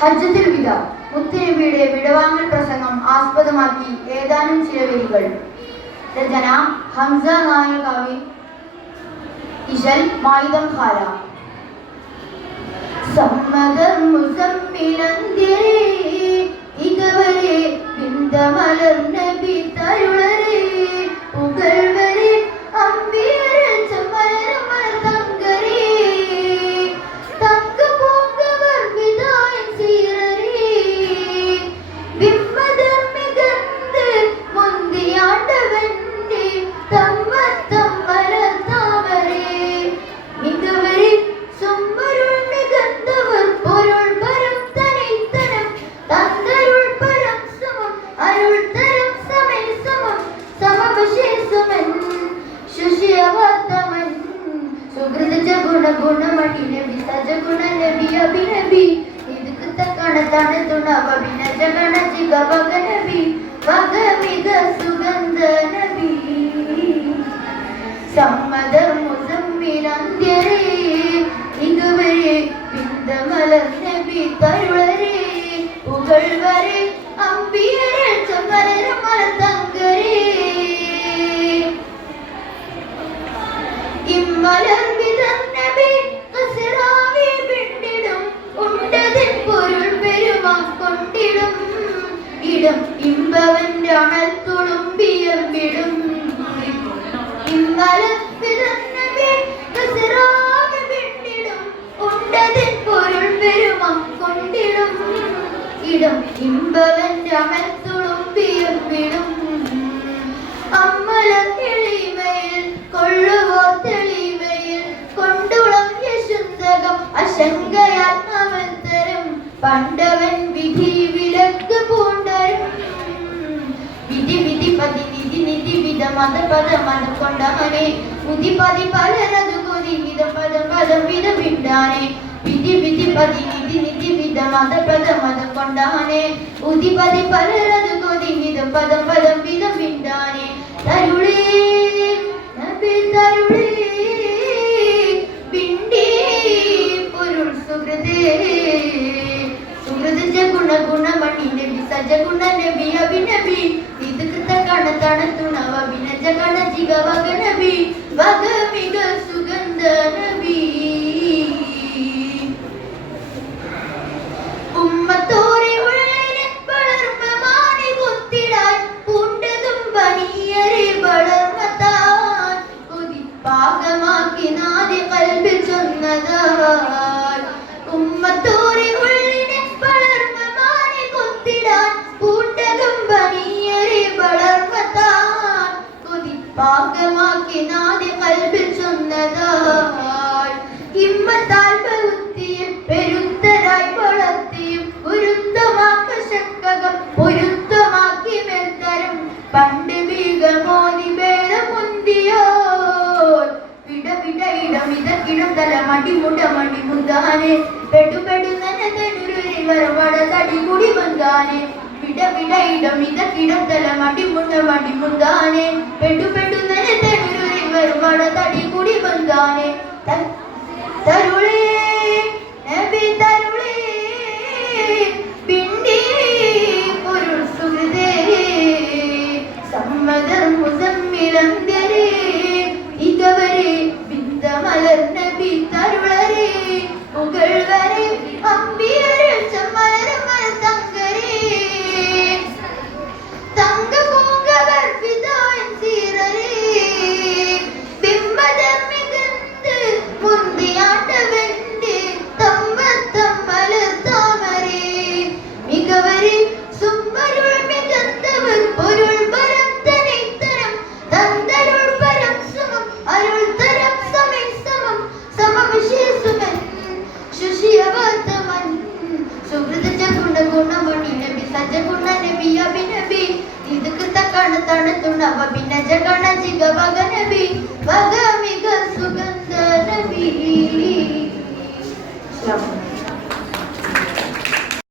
ഹജ്ജത്തുൽ വിദാ മുത്തുനബിയുടെ വിടവാങ്ങൽ പ്രസംഗം ആസ്പദമാക്കി ഏതാനും ചില വരികൾ. രചന ഹംസ നായകവി ഇശൽ മായിദം ഖാല. സമ്മദം മുസമ്മിലന്തിരേ ഇകവരെ ബിന്ദമലർ നബി തരുളരേ പുകൾവരെ അമ്പിയരൽ ചമലരമൽ തങ്കരേ തങ്ക പൂങ്കവർ വിദായൻ സീരരേ വിമ്മദർ മികந்து മുന്തിയാണ്ടവന്റെ തമ്മത്തം മലർ താമരേ മികവരെ സുമ്മരുൾ മികந்தവർ പൊരുൾ പരം തനിത്തരം തന്തരുൾ പരം സമം അരുൾ തരം സമയ സമം സമപശേഷമൻ ശുഷിയവത്തമൻ സുഹൃത ജഗുണ ഗുണമണി നബി സജഗുണ നബി അഭിനബി ഇതുക്ക് തക്കണ തണുതുണ വബിന ജഗണ ജിഗ വഗ നബി വഗ മിഗ സുഗന്ധ നബി സമ്മദർ മുസമ്മിലന്തിരേ ഇതുവരെ ബിന്ദമലർ നബി തരുളരേ പുകൾവരെ അമ്പിയരൽ ചമലരമൽ തങ്കരേ ഇമ്മലർ വിതർ നബി കസറാവി പിണ്ടിടും ഉണ്ടതിൻ പൊരുൾ പെരുമാ കൊണ്ടിടും ഇടും ഇമ്പവന്റെ അണൽ തുളുമ്പിയം വിടും ഇമ്മലർ വിതർ നബി കസറാവി പിണ്ടിടും ഉണ്ടതിൻ പൊരുൾ പെരുമാ കൊണ്ടിടും ഇടും ഇമ്പവന്റെ അണൽ തുളുമ്പിയം വിടും അമ്മല തെളിമയിൽ കൊള്ളുവോ തെളിമയിൽ കൊണ്ടുളം യശുന്തകം അശങ്കയാത്മവന്തരം പണ്ടവൻ വിധി വിലക്ക് പൂണ്ടരും വിധി വിധി പതി നിധി നിധി വിധ മത പദ മതം കൊണ്ടവനെ മുതി പതി പലരതു കൊതി വിധ പദം പദം വിധ വിണ്ടാനെ വിധി വിധി പതി നിധി നിധി വിധ മത പദ മതം കൊണ്ടവനെ ഉതി പതി പലരതു കൊതി വിധ പദം പദം വിധ വിണ്ടാനെ തരുളേ നബി തരുളേ പിണ്ടി പൊരുൾ സുഹൃതേ സുഹൃത ജഗുണ ഗുണമണി നബി സജഗുണ നബി അഭിനബി ഇതുക്ക് തക്കണ തണുതുണ വബിന ജഗണ ജിഗ വഗ നബി വഗ മിഗ സുഗന്ധ നബി ഉമ്മത്തോരെ ഉള്ളിനെ വളർമ്മ മാനി കുത്തിടാൻ പൂണ്ടതും പനിയരെ വളർമ്മത്താൻ പാകമാക്കി നാദി കൽബിൽ ചൊന്നതാൽ ഉമ്മത്തോരെ ഉള്ളിനെ വളർമ്മ മാനി കുത്തിടാൻ പൂണ്ടതും പനിയരെ വളർമ്മത്താൻ പാകമാക്കി നാദി കൽബിൽ ചൊന്നതാൽ ഹിമ്മത്താൽ ബഹുത്തിയും പെരുത്തരായി വളർത്തിയും ഗുരുത്വമാക്കശക്കകം പൊരുത്തമാക്കി മേൽത്തരം പണ്ട് വീഗമോനി വേദമുന്തിയോ വിട വിട ഇടമിതക്കിടം തല മടി മുട മടി മുന്താനെ പെടുപെടു നനതനുരുരി വരവട തടി കുടി വന്താനെ വിട വിട ഇടമിതക്കിടം തല മടി മുട മടി മുന്താനെ പെടുപെടു നനതനുരുരി വരവട തടി കുടി വന്താനെ തരുളേ നബി തരുളേ പിണ്ടി പൊരുൾ സുഹൃതേ സമ്മദർ മുസമ്മിലന്തിരേ ഇകവരെ ബിന്ദമലർ നബി തരുളരേ പുകൾവരെ അമ്പിയരൽ ചമലരമൽ തങ്കരേ തങ്ക പൂങ്കവർ വിദായൻ സീരരേ ബിംബദർ മികந்து മുന്തിയാണ്ടവന്റെ തമ്മത്തം മലർ താമരേ മികവരെ സുമ്മരുൾ മികந்தവർ പൊരുൾ പരം തനിത്തരം തന്തരുൾ പരം സമം അരുൾ തരം സമയ സമം സമവിശേഷമൻ ശുഷിയവത്തമൻ സുഹൃത ജഗുണ ഗുണമണി നബി സജഗുണ നബി അഭിനബി ഇതുക്ക് തക്കണ തണുതുണ വബിന ജഗണ ജിഗ വഗ നബി വഗ മിഗ സുഗന്ധ നബി.